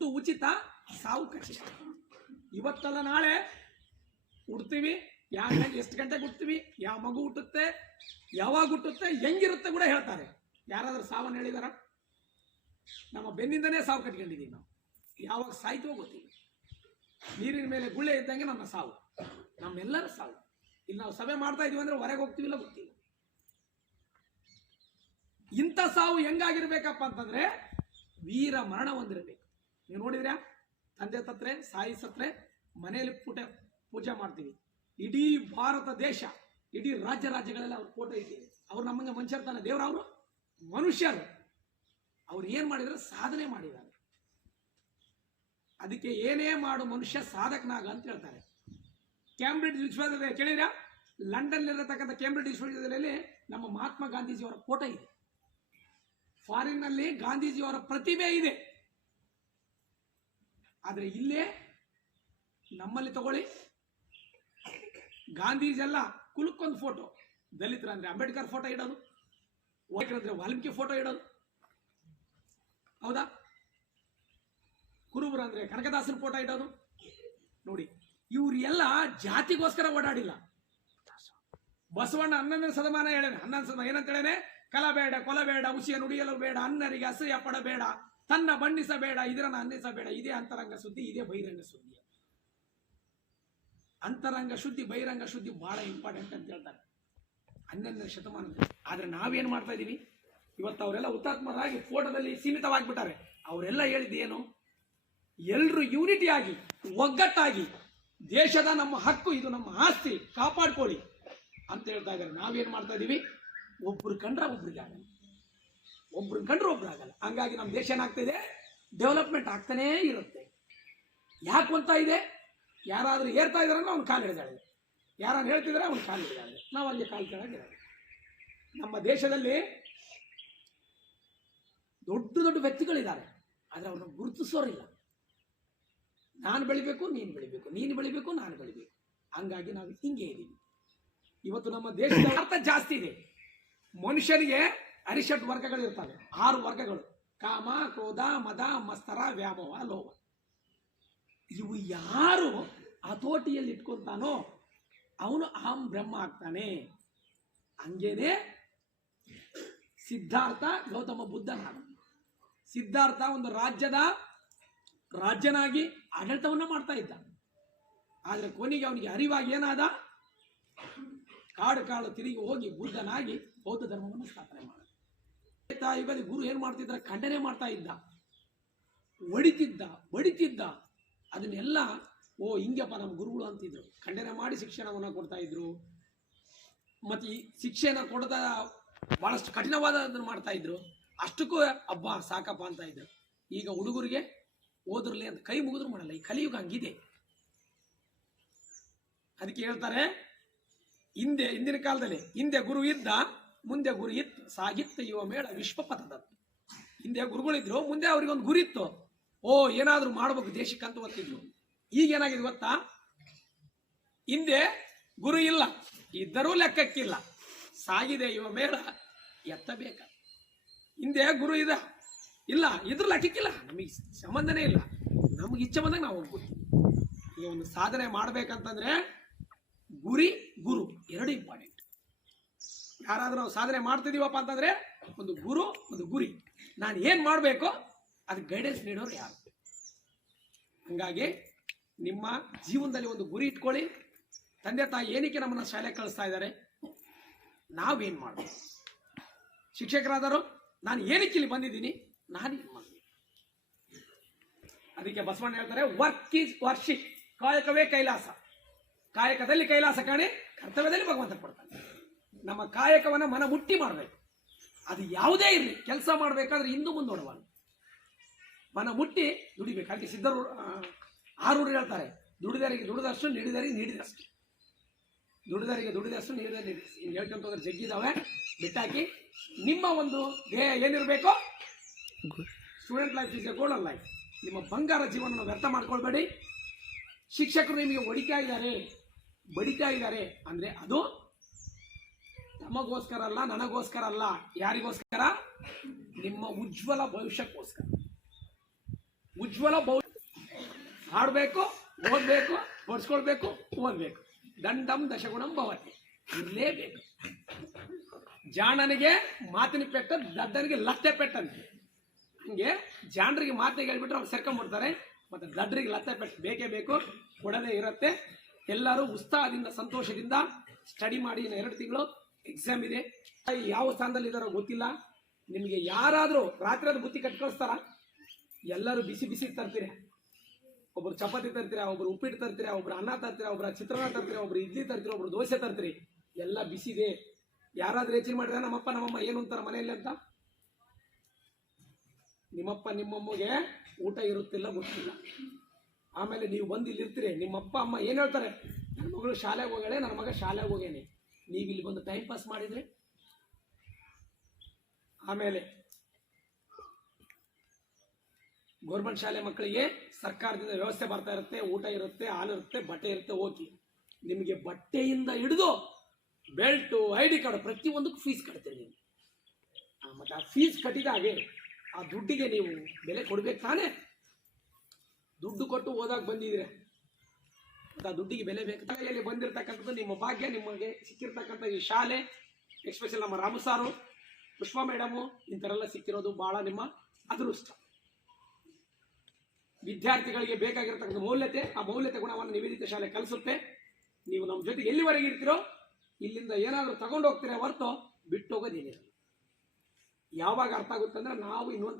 ಹುಟ್ಟು ಉಚಿತ, ಸಾವು ಖಚಿತ ಇವತ್ತಲ್ಲ ನಾಳೆ ಹುಡ್ತೀವಿ ಯಾವ ಎಷ್ಟು ಗಂಟೆಗೆ ಹುಡ್ತೀವಿ ಯಾವ ಮಗು ಹುಟ್ಟುತ್ತೆ, ಯಾವಾಗ ಹುಟ್ಟುತ್ತೆ, ಹೆಂಗಿರುತ್ತೆ ಕೂಡ ಹೇಳ್ತಾರೆ. ಯಾರಾದರೂ ಸಾವನ್ನು ಹೇಳಿದಾರ? ನಮ್ಮ ಬೆನ್ನಿಂದನೇ ಸಾವು ಕಟ್ಕೊಂಡಿದ್ದೀವಿ ನಾವು. ಯಾವಾಗ ಸಾಯ್ತೋ ಗೊತ್ತಿಲ್ಲ. ನೀರಿನ ಮೇಲೆ ಗುಳ್ಳೆ ಇದ್ದಂಗೆ ನಮ್ಮ ಸಾವು. ನಮ್ಮೆಲ್ಲರ ಸಾವು. ಇಲ್ಲಿ ನಾವು ಸಭೆ ಮಾಡ್ತಾ ಇದೀವಿ ಅಂದ್ರೆ ಹೊರಗೆ ಹೋಗ್ತೀವಿಲ್ಲ ಗೊತ್ತಿಲ್ಲ. ಇಂಥ ಸಾವು ಹೆಂಗಾಗಿರ್ಬೇಕಪ್ಪ ಅಂತಂದ್ರೆ ವೀರ ಮರಣ ಹೊಂದಿರಬೇಕು. ನೀವು ನೋಡಿದ್ರಾ? ತಂದೆ ಸತ್ರೆ ಸಾಯಿ ಸತ್ರೆ, ಮನೆಯಲ್ಲಿ ಪೂಟೆ, ಪೂಜೆ ಮಾಡ್ತೀವಿ. ಇಡೀ ಭಾರತ ದೇಶ, ಇಡೀ ರಾಜ್ಯ ರಾಜ್ಯಗಳಲ್ಲಿ ಅವ್ರ ಫೋಟೋ ಇಟ್ಟಿದೆ ಅವ್ರು ನಮ್ಮಂಗೆ ಮನುಷ್ಯರ್ ತಾನೆ. ದೇವ್ರ ಅವರು ಮನುಷ್ಯರು. ಅವ್ರು ಏನು ಮಾಡಿದ್ರೆ? ಸಾಧನೆ ಮಾಡಿದ್ದಾರೆ. ಅದಕ್ಕೆ ಏನೇ ಮಾಡು ಮನುಷ್ಯ ಸಾಧಕನಾಗ ಅಂತ ಹೇಳ್ತಾರೆ. ಕ್ಯಾಂಬ್ರಿಡ್ಜ್ ವಿಶ್ವವಿದ್ಯಾಲಯ ಕೇಳಿದ್ರ? ಲಂಡನ್ ಇರತಕ್ಕಂಥ ಕೇಂಬ್ರಿಡ್ಜ್ ವಿಶ್ವವಿದ್ಯಾಲಯದಲ್ಲಿ ನಮ್ಮ ಮಹಾತ್ಮ ಗಾಂಧೀಜಿಯವರ ಫೋಟೋ ಇದೆ. ಫಾರಿನ್ನಲ್ಲಿ ಗಾಂಧೀಜಿಯವರ ಪ್ರತಿಭೆ ಇದೆ. ಆದ್ರೆ ಇಲ್ಲೇ ನಮ್ಮಲ್ಲಿ ತಗೊಳ್ಳಿ. ಗಾಂಧೀಜಿ ಎಲ್ಲ ಕುಲಕ್ಕೊಂದು ಫೋಟೋ ದಲಿತರ ಅಂದರೆ ಅಂಬೇಡ್ಕರ್ ಫೋಟೋ ಇಡೋದು. ಅಂದರೆ ವಾಲ್ಮೀಕಿ ಫೋಟೋ ಇಡೋದು. ಹೌದಾ? ಕುರುಬರು ಅಂದರೆ ಕನಕದಾಸನ ಫೋಟೋ ಇಡೋದು. ನೋಡಿ ಇವರೆಲ್ಲ ಜಾತಿಗೋಸ್ಕರ ಓಡಾಡಿಲ್ಲ. ಬಸವಣ್ಣ ಹನ್ನೊಂದನೇ ಶತಮಾನ ಹೇಳೇನೆ. ಹನ್ನೊಂದು ಶತಮಾನ ಏನಂತ ಹೇಳೇನೆ? ಕಲ ಬೇಡ ಕೊಲ ಬೇಡ ಉಸಿಯ ನುಡಿಯಲು ಬೇಡ ಅನ್ನರಿಗೆ ಅಸಹ್ಯ ಪಡಬೇಡ. ತನ್ನ ಬಣ್ಣಿಸಬೇಡ ಇದರನ್ನ ಅನ್ನಿಸಬೇಡ, ಇದೇ ಅಂತರಂಗ ಸುದ್ದಿ, ಇದೇ ಬಹಿರಂಗ ಸುದ್ದಿ. ಅಂತರಂಗ ಶುದ್ಧಿ, ಬಹಿರಂಗ ಶುದ್ಧಿ ಬಹಳ ಇಂಪಾರ್ಟೆಂಟ್ ಅಂತ ಹೇಳ್ತಾರೆ. ಹನ್ನೊಂದನೇ ಶತಮಾನ ಆದರೆ ನಾವೇನು ಮಾಡ್ತಾ ಇದ್ದೀವಿ ಇವತ್ತು ಅವರೆಲ್ಲ ಹುತಾತ್ಮರಾಗಿ ಫೋಟೋದಲ್ಲಿ ಸೀಮಿತವಾಗಿಬಿಟ್ಟಾರೆ. ಅವರೆಲ್ಲ ಹೇಳಿದ್ದೇನು ಏನು? ಎಲ್ಲರೂ ಯೂನಿಟಿ ಆಗಿ, ಒಗ್ಗಟ್ಟಾಗಿ, ದೇಶದ ನಮ್ಮ ಹಕ್ಕು, ಇದು ನಮ್ಮ ಆಸ್ತಿ, ಕಾಪಾಡ್ಕೊಳ್ಳಿ ಅಂತ ಹೇಳ್ತಾ ಇದ್ದಾರೆ. ನಾವೇನ್ ಮಾಡ್ತಾ ಇದ್ದೀವಿ ಒಬ್ರು ಕಂಡ್ರೆ ಒಬ್ರಿಗೆ ಆಗಲ್ಲ ಒಬ್ರು ಕಂಡ್ರೆ ಒಬ್ರು ಆಗಲ್ಲ. ಹಂಗಾಗಿ ನಮ್ಮ ದೇಶ ಏನಾಗ್ತಿದೆ ಡೆವಲಪ್ಮೆಂಟ್ ಆಗ್ತಾನೇ ಇರುತ್ತೆ. ಯಾಕೆ ಅಂತ ಇದೆ? ಯಾರಾದ್ರೂ ಏರ್ತಾ ಇದಾರೆ ಅವ್ನು ಕಾಲು ಹಿಡಿದಾಳೆ. ಯಾರು ಹೇಳ್ತಿದ್ರೆ ಅವ್ನು ಕಾಲು ಹಿಡಿದಾಳೆ. ನಾವು ಅಲ್ಲಿ ಕಾಲು ಕೆಳಗಿರೋದು ನಮ್ಮ ದೇಶದಲ್ಲಿ ದೊಡ್ಡ ದೊಡ್ಡ ವ್ಯಕ್ತಿಗಳಿದ್ದಾರೆ. ಆದರೆ ಅವ್ರನ್ನ ಗುರುತಿಸೋರಿಲ್ಲ. ನಾನು ಬೆಳಿಬೇಕು, ನೀನು ಬೆಳಿಬೇಕು. ನೀನು ಬೆಳಿಬೇಕು, ನಾನು ಬೆಳಿಬೇಕು. ಹಂಗಾಗಿ ನಾವು ಹಿಂಗೆ ಇದ್ದೀವಿ ಇವತ್ತು ನಮ್ಮ ದೇಶದ ಅರ್ಥ ಜಾಸ್ತಿ ಇದೆ. ಮನುಷ್ಯನಿಗೆ ಅರಿಷಟ್ ವರ್ಗಗಳು ಇರ್ತವೆ. ಆರು ವರ್ಗಗಳು. ಕಾಮ, ಕ್ರೋಧ, ಮದ, ಮಸ್ತರ, ವ್ಯಾಮೋಹ ಲೋಭ ಇವು ಯಾರು ಹತೋಟಿಯಲ್ಲಿ ಇಟ್ಕೊಂತಾನೋ ಅವನು ಅಹಂ ಬ್ರಹ್ಮ ಆಗ್ತಾನೆ. ಹಂಗೇನೆ ಸಿದ್ಧಾರ್ಥ ಗೌತಮ ಬುದ್ಧನಾದ. ಸಿದ್ಧಾರ್ಥ ಒಂದು ರಾಜ್ಯದ ರಾಜ್ಯನಾಗಿ ಆಡಳಿತವನ್ನ ಮಾಡ್ತಾ ಇದ್ದ. ಆದರೆ ಕೊನೆಗೆ ಅವನಿಗೆ ಅರಿವಾಗಿ ಏನಾದ? ಕಾಡು ಕಾಡು ತಿರುಗಿ ಹೋಗಿ ಬುದ್ಧನಾಗಿ ಬೌದ್ಧ ಧರ್ಮವನ್ನು ಸ್ಥಾಪನೆ ಮಾಡ ಯುಗದಲ್ಲಿ ಗುರು ಏನು ಮಾಡ್ತಿದ್ರ? ಖಂಡನೆ ಮಾಡ್ತಾ ಇದ್ದ. ಒಡಿತಿದ್ದ ಬಡಿತಿದ್ದ. ಅದನ್ನೆಲ್ಲ, ಓ, ಹಿಂಗೆಪ್ಪ ನಮ್ಮ ಗುರುಗಳು ಅಂತಿದ್ರು. ಖಂಡನೆ ಮಾಡಿ ಶಿಕ್ಷಣವನ್ನು ಕೊಡ್ತಾ ಇದ್ರು. ಮತ್ತು ಈ ಶಿಕ್ಷೆನ ಕೊಡದ ಬಹಳಷ್ಟು ಕಠಿಣವಾದದನ್ನು ಮಾಡ್ತಾ ಇದ್ರು. ಅಷ್ಟಕ್ಕೂ ಹಬ್ಬ ಸಾಕಪ್ಪ ಅಂತ ಇದ್ರು. ಈಗ ಹುಡುಗರಿಗೆ ಓದಿರ್ಲಿ ಅಂತ ಕೈ ಮುಗಿದ್ರು ಮಾಡಲ್ಲ. ಈ ಕಲಿಯುಗ ಹಂಗಿದೆ. ಅದಕ್ಕೆ ಹೇಳ್ತಾರೆ, ಹಿಂದೆ, ಹಿಂದಿನ ಕಾಲದಲ್ಲಿ, ಹಿಂದೆ ಗುರು ಇದ್ದ ಮುಂದೆ ಗುರು ಇತ್ತು. ಸಾಗಿತ್ತು ಯುವ ಮೇಳ ವಿಶ್ವಪಥದ ಹಿಂದೆ ಗುರುಗಳಿದ್ರು, ಮುಂದೆ ಅವ್ರಿಗೆ ಒಂದು ಗುರಿ ಇತ್ತು. ಓ, ಏನಾದರೂ ಮಾಡ್ಬೇಕು ದೇಶಕ್ಕೆ ಅಂತ ಗೊತ್ತಿದ್ರು. ಈಗ ಏನಾಗಿದೆ ಗೊತ್ತಾ? ಹಿಂದೆ ಗುರು ಇಲ್ಲ. ಇದ್ದರೂ ಲೆಕ್ಕಕ್ಕಿಲ್ಲ. ಸಾಗಿದೆ ಯುವ ಮೇಳ, ಎತ್ತಬೇಕ. ಹಿಂದೆ ಗುರು ಇದೆ. ಇಲ್ಲ, ಇದ್ರ ಲೆಕ್ಕಕ್ಕಿಲ್ಲ. ನಮಗೆ ಸಂಬಂಧನೇ ಇಲ್ಲ. ನಮ್ಗೆ ಇಚ್ಛೆ ಬಂದಾಗ ನಾವು ಹೋಗ್ಬೋದು. ಈಗ ಒಂದು ಸಾಧನೆ ಮಾಡ್ಬೇಕಂತಂದ್ರೆ ಗುರಿ, ಗುರು, ಎರಡು ಇಂಪಾರ್ಟೆಂಟ್ ಯಾರಾದ್ರೂ ನಾವು ಸಾಧನೆ ಮಾಡ್ತಿದ್ದೀವಪ್ಪ ಅಂತಂದ್ರೆ ಒಂದು ಗುರು, ಒಂದು ಗುರಿ. ನಾನು ಏನು ಮಾಡಬೇಕು? ಅದು ಗೈಡೆನ್ಸ್ ನೀಡೋರು ಯಾರು? ಹಂಗಾಗಿ ನಿಮ್ಮ ಜೀವನದಲ್ಲಿ ಒಂದು ಗುರಿ ಇಟ್ಕೊಳ್ಳಿ. ತಂದೆ, ತಾಯಿ ಏನಕ್ಕೆ ನಮ್ಮನ್ನ ಶಾಲೆ ಕಳಿಸ್ತಾ ಇದ್ದಾರೆ? ನಾವೇನು ಮಾಡಬೇಕು ಶಿಕ್ಷಕರಾದರು ನಾನು ಏನಕ್ಕೆ ಇಲ್ಲಿ ಬಂದಿದ್ದೀನಿ? ನಾನು ಮಾಡ್ತೀನಿ ಅದಕ್ಕೆ ಬಸವಣ್ಣ ಹೇಳ್ತಾರೆ ವರ್ಕ್ ಈಸ್ ವರ್ಷಿ ಕಾಯಕವೇ ಕೈಲಾಸ. ಕಾಯಕದಲ್ಲಿ ಕೈಲಾಸ ಕಾಣಿ, ಕರ್ತವ್ಯದಲ್ಲಿ ಭಗವಂತ ಕೊಡ್ತಾನೆ. ನಮ್ಮ ಕಾಯಕವನ್ನು ಮನ ಮುಟ್ಟಿ ಮಾಡಬೇಕು. ಅದು ಯಾವುದೇ ಇರಲಿ, ಕೆಲಸ ಮಾಡಬೇಕಾದ್ರೆ ಹಿಂದೂ ಮುಂದೋಡಬಾರ್ದು ಮನ ಮುಟ್ಟಿ ದುಡಿಬೇಕು. ಹಾಗೆ ಸಿದ್ಧರು ಆರೂರು ಹೇಳ್ತಾರೆ. ದುಡಿದರಿಗೆ ದುಡಿದಷ್ಟು ನೀಡಿದರಿಗೆ ನೀಡಿದಷ್ಟು. ದುಡಿದರಿಗೆ ದುಡಿದಷ್ಟು ನೀಡಿದರೆ ನೀಡಿದಷ್ಟು. ಹಿಂಗೆ ಹೇಳ್ಕೊಂತ ಜಗ್ಗಿದಾವೆ ಬಿಟ್ಟಾಕಿ ನಿಮ್ಮ ಒಂದು ಧ್ಯೇಯ ಏನಿರಬೇಕು? Student life is a golden life ನಿಮ್ಮ ಬಂಗಾರ ಜೀವನವನ್ನು ವ್ಯರ್ಥ ಮಾಡ್ಕೊಳ್ಬೇಡಿ. ಶಿಕ್ಷಕರು ನಿಮಗೆ ಹೊಡಿತಾ ಇದ್ದಾರೆ. ಬಡಿತಾ ಇದ್ದಾರೆ. ಅಂದರೆ ಅದು ತಮಗೋಸ್ಕರ ಅಲ್ಲ, ನನಗೋಸ್ಕರ ಅಲ್ಲ. ಯಾರಿಗೋಸ್ಕರ? ನಿಮ್ಮ ಉಜ್ವಲ ಭವಿಷ್ಯಕ್ಕೋಸ್ಕರ. ಉಜ್ವಲ ಭವಿಷ್ಯ ಆಡಬೇಕು ಓದಬೇಕು ಹೊಡ್ಸ್ಕೊಳ್ಬೇಕು ಓದಬೇಕು. ದಂಡಂ ದಶಗುಣಂ ಭವತಿ. ಇರಲೇಬೇಕು. ಜಾಣನಿಗೆ ಮಾತಿನ ಪೆಟ್ಟ ದಡ್ಡನಿಗೆ ಲತ್ತೆ ಪೆಟ್ಟಂತೆ. ಹಂಗೆ ಜಾಣರಿಗೆ ಮಾತಿಗೆ ಹೇಳ್ಬಿಟ್ರೆ ಅವ್ರು ಸೇರ್ಕೊಂಡ್ಬಿಡ್ತಾರೆ. ಮತ್ತೆ ದಡ್ಡರಿಗೆ ಲತ್ತೆ ಪೆಟ್ಟು ಬೇಕೇ ಬೇಕು, ಕೊಡದೇ ಇರುತ್ತೆ. ಎಲ್ಲರೂ ಉತ್ಸಾಹದಿಂದ, ಸಂತೋಷದಿಂದ ಸ್ಟಡಿ ಮಾಡಿ ಎರಡು ತಿಂಗಳು. ಎಕ್ಸಾಮ್ ಇದೆ. ಯಾವ ಸ್ಥಾನದಲ್ಲಿ ಇದ್ದಾರೋ ಗೊತ್ತಿಲ್ಲ. ನಿಮಗೆ ಯಾರಾದರೂ ರಾತ್ರಿ ಅದು ಬುತ್ತಿ ಕಟ್ ಕಳಿಸ್ತಾರ? ಎಲ್ಲರೂ ಬಿಸಿ ಬಿಸಿ ತರ್ತೀರಿ ಒಬ್ರು ಚಪಾತಿ ತರ್ತೀರಾ ಒಬ್ರು ಉಪ್ಪಿಟ್ಟು ತರ್ತೀರಾ ಒಬ್ರು ಅನ್ನ ತರ್ತೀರಾ ಒಬ್ರು ಚಿತ್ರಾನ್ನ ತರ್ತೀರಾ ಒಬ್ರು ಇಡ್ಲಿ ತರ್ತೀರಾ ಒಬ್ರು ದೋಸೆ ತರ್ತೀರಿ ಎಲ್ಲ ಬಿಸಿದೆ ಯಾರಾದ್ರೂ ಹೆಚ್ಚಿನ ಮಾಡಿದ್ರೆ ನಮ್ಮಪ್ಪ, ನಮ್ಮಮ್ಮ ಏನು ಅಂತಾರ ಮನೆಯಲ್ಲಿ ಅಂತ? ನಿಮ್ಮಪ್ಪ, ನಿಮ್ಮಮ್ಮಗೆ ಊಟ ಇರುತ್ತಿಲ್ಲ, ಗೊತ್ತಿಲ್ಲ. ಆಮೇಲೆ ನೀವು ಬಂದು ಇಲ್ಲಿ ಇರ್ತೀರಿ ನಿಮ್ಮಪ್ಪ, ಅಮ್ಮ ಏನು ಹೇಳ್ತಾರೆ? ನನ್ನ ಮಗಳು ಶಾಲೆಗೆ ಹೋಗಳೆ ನನ್ನ ಮಗ ಶಾಲೆಗೆ ಹೋಗೇನೆ ನೀವು ಇಲ್ಲಿ ಬಂದು ಟೈಮ್ ಪಾಸ್ ಮಾಡಿದ್ರೆ? ಆಮೇಲೆ ಗೌರ್ಮೆಂಟ್ ಶಾಲೆ ಮಕ್ಕಳಿಗೆ ಸರ್ಕಾರದಿಂದ ವ್ಯವಸ್ಥೆ ಬರ್ತಾ ಇರುತ್ತೆ, ಊಟ ಇರುತ್ತೆ, ಹಾಲು ಇರುತ್ತೆ, ಬಟ್ಟೆ ಇರುತ್ತೆ, ಓಕೆ. ನಿಮಗೆ ಬಟ್ಟೆಯಿಂದ ಹಿಡಿದು ಬೆಲ್ಟು, ಐ ಡಿ ಕಾರ್ಡ್ ಪ್ರತಿಯೊಂದಕ್ಕೂ ಫೀಸ್ ಕಟ್ತೀರಿ ನೀವು. ಮತ್ತು ಆ ಫೀಸ್ ಕಟ್ಟಿದಾಗೆ ಆ ದುಡ್ಡಿಗೆ ನೀವು ಬೆಲೆ ಕೊಡ್ಬೇಕು ತಾನೇ? ದುಡ್ಡು ಕೊಟ್ಟು ಓದಾಕ್ ಬಂದಿದ್ರೆ ದುಡ್ಡಿಗೆ ಬೆಲೆ ಬೇಕು. ಶಾಲೆಯಲ್ಲಿ ಬಂದಿರತಕ್ಕಂಥದ್ದು ನಿಮ್ಮ ಭಾಗ್ಯ, ನಿಮಗೆ ಸಿಕ್ಕಿರ್ತಕ್ಕಂಥ ಈ ಶಾಲೆ ಎಕ್ಸ್ಪೆಷಲ್ ನಮ್ಮ ರಾಮು ಸಾರು, ಪುಷ್ಪಾ ಮೇಡಮು ಇಂಥರೆಲ್ಲ ಸಿಕ್ಕಿರೋದು ಭಾಳ ನಿಮ್ಮ ಅದೃಷ್ಟ. ವಿದ್ಯಾರ್ಥಿಗಳಿಗೆ ಬೇಕಾಗಿರ್ತಕ್ಕಂಥ ಮೌಲ್ಯತೆ, ಆ ಮೌಲ್ಯತೆ ಗುಣವನ್ನು ನಿವೇದಿತ ಶಾಲೆ ಕಲಿಸುತ್ತೆ. ನೀವು ನಮ್ಮ ಜೊತೆಗೆ ಎಲ್ಲಿವರೆಗೆ ಇರ್ತೀರೋ, ಇಲ್ಲಿಂದ ಏನಾದರೂ ತಗೊಂಡು ಹೋಗ್ತೀರಾ ಹೊರತು ಬಿಟ್ಟು ಹೋಗೋದೇನಿರಲ್ಲ ಯಾವಾಗ ಅರ್ಥ ಆಗುತ್ತೆ ಅಂದ್ರೆ ನಾವು ಇನ್ನೊಂದು